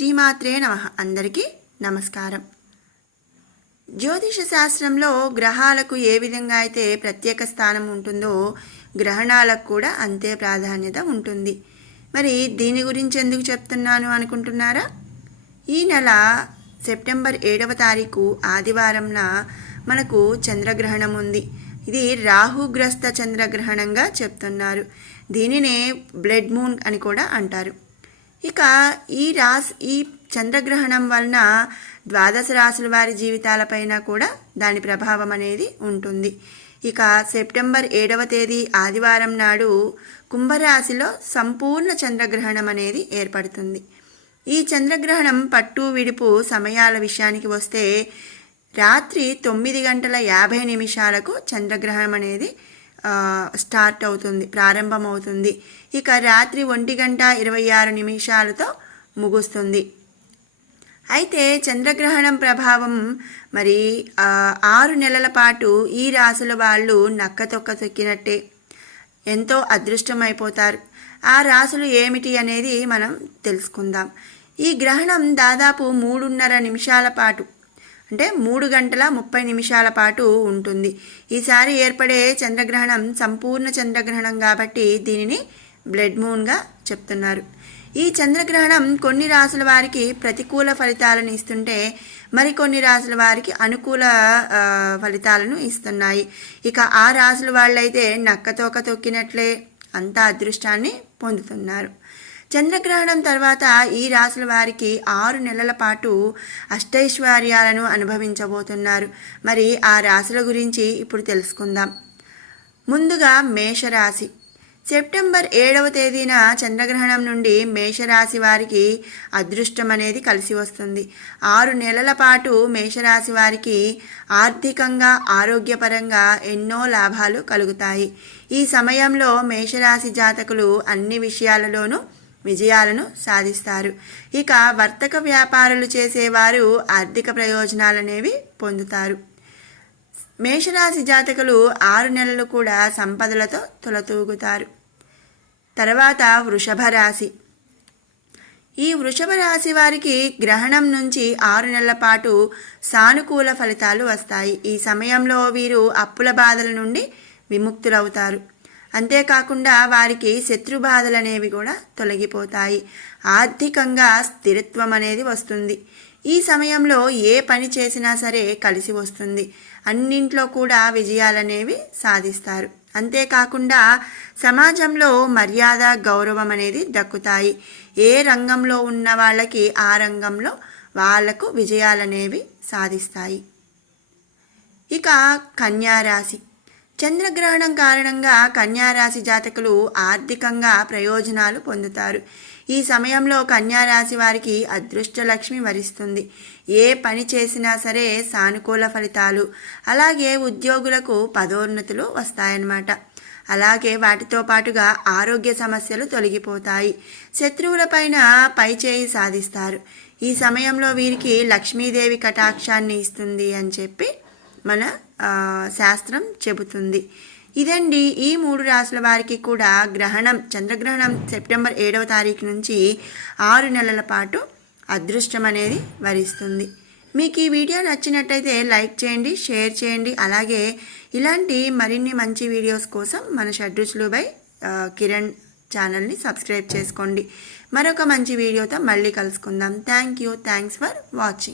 శ్రీమాత్రే నమః. అందరికీ నమస్కారం. జ్యోతిష శాస్త్రంలో గ్రహాలకు ఏ విధంగా అయితే ప్రత్యేక స్థానం ఉంటుందో గ్రహణాలకు కూడా అంతే ప్రాధాన్యత ఉంటుంది. మరి దీని గురించి ఎందుకు చెప్తున్నాను అనుకుంటున్నారా? ఈ నెల సెప్టెంబర్ 7వ తారీఖు ఆదివారంన మనకు చంద్రగ్రహణం ఉంది. ఇది రాహుగ్రస్త చంద్రగ్రహణంగా చెప్తున్నారు. దీనినే బ్లడ్ మూన్ అని కూడా అంటారు. ఇక ఈ చంద్రగ్రహణం వలన ద్వాదశ రాశుల వారి జీవితాలపైన కూడా దాని ప్రభావం అనేది ఉంటుంది. ఇక సెప్టెంబర్ 7వ తేదీ ఆదివారం నాడు కుంభరాశిలో సంపూర్ణ చంద్రగ్రహణం అనేది ఏర్పడుతుంది. ఈ చంద్రగ్రహణం పట్టు విడుపు సమయాల విషయానికి వస్తే రాత్రి 9:50 చంద్రగ్రహణం అనేది స్టార్ట్ అవుతుంది, ప్రారంభమవుతుంది. ఇక రాత్రి 1:26 ముగుస్తుంది. అయితే చంద్రగ్రహణం ప్రభావం మరి 6 నెలల పాటు ఈ రాశుల వాళ్ళు నక్కతొక్క తొక్కినట్టే ఎంతో అదృష్టమైపోతారు. ఆ రాశులు ఏమిటి అనేది మనం తెలుసుకుందాం. ఈ గ్రహణం దాదాపు 3:30 నిమిషాల పాటు, అంటే 3:30 పాటు ఉంటుంది. ఈసారి ఏర్పడే చంద్రగ్రహణం సంపూర్ణ చంద్రగ్రహణం కాబట్టి దీనిని బ్లడ్ మూన్గా చెప్తున్నారు. ఈ చంద్రగ్రహణం కొన్ని రాశుల వారికి ప్రతికూల ఫలితాలను ఇస్తుంటే మరికొన్ని రాశుల వారికి అనుకూల ఫలితాలను ఇస్తున్నాయి. ఇక ఆ రాశుల వాళ్ళైతే నక్కతోక తొక్కినట్లే అంత అదృష్టాన్ని పొందుతున్నారు. చంద్రగ్రహణం తర్వాత ఈ రాశుల వారికి 6 నెలల పాటు అష్టైశ్వర్యాలను అనుభవించబోతున్నారు. మరి ఆ రాశుల గురించి ఇప్పుడు తెలుసుకుందాం. ముందుగా మేషరాశి. సెప్టెంబర్ 7వ తేదీన చంద్రగ్రహణం నుండి మేషరాశి వారికి అదృష్టం అనేది కలిసి వస్తుంది. 6 నెలల పాటు మేషరాశి వారికి ఆర్థికంగా ఆరోగ్యపరంగా ఎన్నో లాభాలు కలుగుతాయి. ఈ సమయంలో మేషరాశి జాతకులు అన్ని విషయాలలోనూ విజయాలను సాధిస్తారు. ఇక వర్తక వ్యాపారాలు చేసేవారు ఆర్థిక ప్రయోజనాలనేవి పొందుతారు. మేషరాశి జాతకులు 6 నెలలు కూడా సంపదలతో తులతూగుతారు. తర్వాత వృషభ రాశి. ఈ వృషభ రాశి వారికి గ్రహణం నుంచి 6 నెలల పాటు సానుకూల ఫలితాలు వస్తాయి. ఈ సమయంలో వీరు అప్పుల బాధల నుండి విముక్తులవుతారు. అంతేకాకుండా వారికి శత్రు బాధలు అనేవి కూడా తొలగిపోతాయి. ఆర్థికంగా స్థిరత్వం అనేది వస్తుంది. ఈ సమయంలో ఏ పని చేసినా సరే కలిసి వస్తుంది. అన్నింట్లో కూడా విజయాలనేవి సాధిస్తారు. అంతేకాకుండా సమాజంలో మర్యాద గౌరవం అనేది దక్కుతాయి. ఏ రంగంలో ఉన్న వాళ్ళకి ఆ రంగంలో వాళ్లకు విజయాలనేవి సాధిస్తాయి. ఇక కన్యారాశి. చంద్రగ్రహణం కారణంగా కన్యారాశి జాతకులు ఆర్థికంగా ప్రయోజనాలు పొందుతారు. ఈ సమయంలో కన్యారాశి వారికి అదృష్టలక్ష్మి వరిస్తుంది. ఏ పని చేసినా సరే సానుకూల ఫలితాలు, అలాగే ఉద్యోగులకు పదోన్నతులు వస్తాయన్నమాట. అలాగే వాటితో పాటుగా ఆరోగ్య సమస్యలు తొలగిపోతాయి. శత్రువులపైన పైచేయి సాధిస్తారు. ఈ సమయంలో వీరికి లక్ష్మీదేవి కటాక్షాన్ని ఇస్తుంది అని చెప్పి మన శాస్త్రం చెబుతుంది. ఇదండి ఈ 3 రాశుల వారికి కూడా చంద్రగ్రహణం సెప్టెంబర్ 7వ తారీఖు నుంచి 6 నెలల పాటు అదృష్టం అనేది వరిస్తుంది. మీకు ఈ వీడియో నచ్చినట్టయితే లైక్ చేయండి, షేర్ చేయండి. అలాగే ఇలాంటి మరిన్ని మంచి వీడియోస్ కోసం మన షడ్రుచులు బై కిరణ్ ఛానల్ని సబ్స్క్రైబ్ చేసుకోండి. మరొక మంచి వీడియోతో మళ్ళీ కలుసుకుందాం. Thanks for watching.